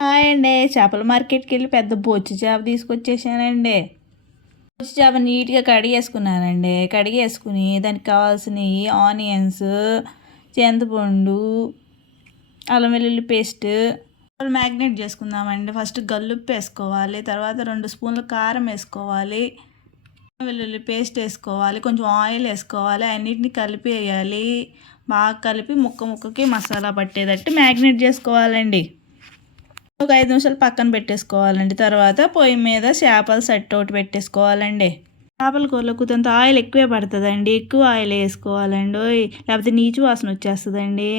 Hi అండి. చేపల మార్కెట్కి వెళ్ళి పెద్ద బొచ్చు చేప తీసుకొచ్చేసానండి. బొచ్చు చేప నీట్గా కడిగేసుకున్నానండి. కడిగేసుకుని దానికి కావాల్సినవి ఆనియన్స్, చింతపండు, అల్లం వెల్లుల్లి పేస్ట్ మ్యాగ్నేట్ చేసుకుందామండి. ఫస్ట్ గల్లుప్పు వేసుకోవాలి, తర్వాత 2 స్పూన్లు కారం వేసుకోవాలి, వెల్లుల్లి పేస్ట్ వేసుకోవాలి, కొంచెం ఆయిల్ వేసుకోవాలి, అన్నిటిని కలిపి వేయాలి. బాగా కలిపి ముక్కకి మసాలా పట్టేటట్టు మ్యాగ్నేట్ చేసుకోవాలండి. ఒక 5 నిమిషాలు పక్కన పెట్టేసుకోవాలండి. తర్వాత పొయ్యి మీద చేపల సెట్ ఒకటి పెట్టేసుకోవాలండి. చేపల కూరలో కొంత ఆయిల్ ఎక్కువే పడుతుందండి, ఎక్కువ ఆయిల్ వేసుకోవాలండి, లేకపోతే నీచు వాసన వచ్చేస్తుందండి.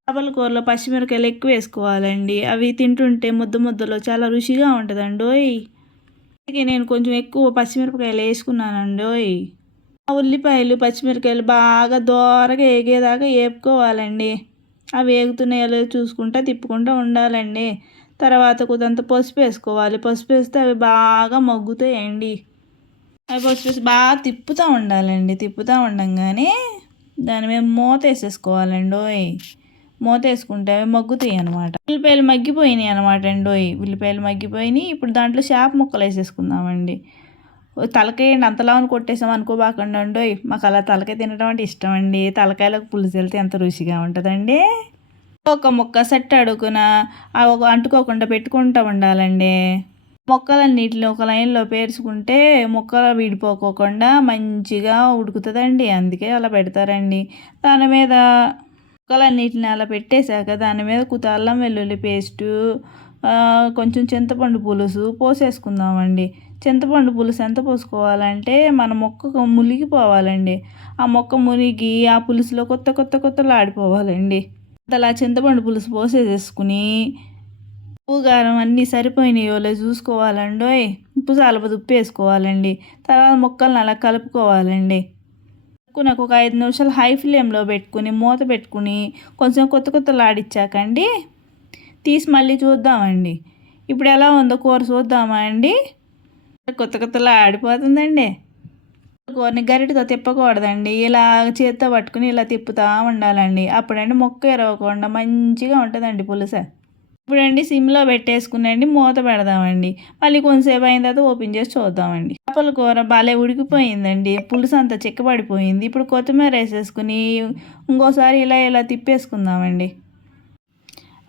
చేపల కూరలో పచ్చిమిరకాయలు ఎక్కువ వేసుకోవాలండి, అవి తింటుంటే ముద్దలో చాలా రుచిగా ఉంటుందండి. అందుకే నేను కొంచెం ఎక్కువ పచ్చిమిరపకాయలు వేసుకున్నానండి. ఉల్లిపాయలు పచ్చిమిరకాయలు బాగా దోరగా వేగేదాకా వేపుకోవాలండి. అవి వేగుతున్నాయో చూసుకుంటా తిప్పుకుంటూ ఉండాలండి. తర్వాత కొంత పసుపు వేసుకోవాలి. పసుపు వేస్తే అవి బాగా మగ్గుతాయండి. అవి పసుపు వేసి బాగా తిప్పుతూ ఉండాలండి. తిప్పుతూ ఉండంగానే దాని మీద మూత వేసేసుకోవాలండి. మూత వేసుకుంటే అవి మగ్గుతాయి అనమాట. ఉల్లిపాయలు మగ్గిపోయినాయి అనమాట అండి. ఉల్లిపాయలు మగ్గిపోయినాయి. ఇప్పుడు దాంట్లో చేప ముక్కలు వేసేసుకుందామండి. తలకాయ అంతలాని కొట్టేసాం అనుకోబాకండి అండి. మాకు అలా తలకాయ తినడం అంటే ఇష్టం అండి. తలకాయలకు పులుసు వెళ్తే ఎంత రుచిగా ఉంటుందండి. ఒక ముక్క సెట్ అడుగున అంటుకోకుండా పెట్టుకుంటూ ఉండాలండి. మొక్కలన్నిటిని ఒక లైన్లో పేర్చుకుంటే మొక్కలు విడిపోకోకుండా మంచిగా ఉడుకుతుందండి. అందుకే అలా పెడతారండి. దాని మీద మొక్కలన్నిటిని అలా పెట్టేశాక దాని మీద అల్లం వెల్లుల్లి పేస్టు, కొంచెం చింతపండు పులుసు పోసేసుకుందామండి. చింతపండు పులుసు ఎంత పోసుకోవాలంటే మన మొక్క మునిగిపోవాలండి. ఆ మొక్క మునిగి ఆ పులుసులో కొత్తలు ఆడిపోవాలండి. అలా చింతపండు పులుసు పోసేసుకుని ఉప్పు కారం అన్నీ సరిపోయినాయో చూసుకోవాలండి. ఉప్పు సాలపది ఉప్పు వేసుకోవాలండి. తర్వాత ముక్కల్ని అలా కలుపుకోవాలండి. నాకు ఒక 5 నిమిషాలు హై ఫ్లేమ్లో పెట్టుకుని మూత పెట్టుకుని కొంచెం కొత్తలు ఆడిచ్చాకండి తీసి మళ్ళీ చూద్దామండి. ఇప్పుడు ఎలా ఉందో కూర చూద్దామా అండి. కొత్తలు ఆడిపోతుందండి. కూరని గరిటతో తిప్పకూడదండి, ఇలా చేత్తో పట్టుకుని ఇలా తిప్పుతూ ఉండాలండి. అప్పుడండి మొక్క ఎరవకుండా మంచిగా ఉంటుందండి పులుసు. ఇప్పుడండి సిమ్లో పెట్టేసుకునండి మూత పెడదామండి. మళ్ళీ కొంచెంసేపు అయిన తర్వాత ఓపెన్ చేసి చూద్దామండి. చేపల కూర బాగా ఉడికిపోయిందండి, పులుసు అంతా చిక్కబడిపోయింది. ఇప్పుడు కొత్తిమీర వేసేసుకుని ఇంకోసారి ఇలా తిప్పేసుకుందామండి.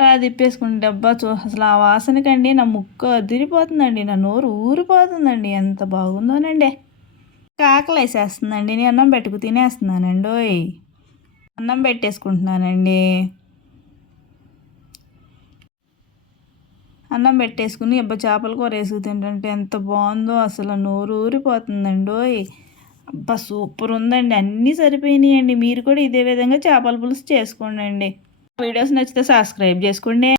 అలా తిప్పేసుకుంటే డబ్బా అసలు ఆ వాసనకండి నా ముక్క అదిరిపోతుందండి, నా నోరు ఊరిపోతుందండి. ఎంత బాగుందోనండి. ఆకలి వేసేస్తుందండి, నేను అన్నం పెట్టుకు తినేస్తున్నానండి. అన్నం పెట్టేసుకుంటున్నానండి. అన్నం పెట్టేసుకుని చేపల కూర వేసుకు తింటుంటే ఎంత బాగుందో, అసలు నోరు ఊరిపోతుందండి. అబ్బా సూపర్ ఉందండి, అన్నీ సరిపోయినాయండి. మీరు కూడా ఇదే విధంగా చేపల పులుసు చేసుకోండి. వీడియోస్ నచ్చితే సబ్స్క్రైబ్ చేసుకోండి.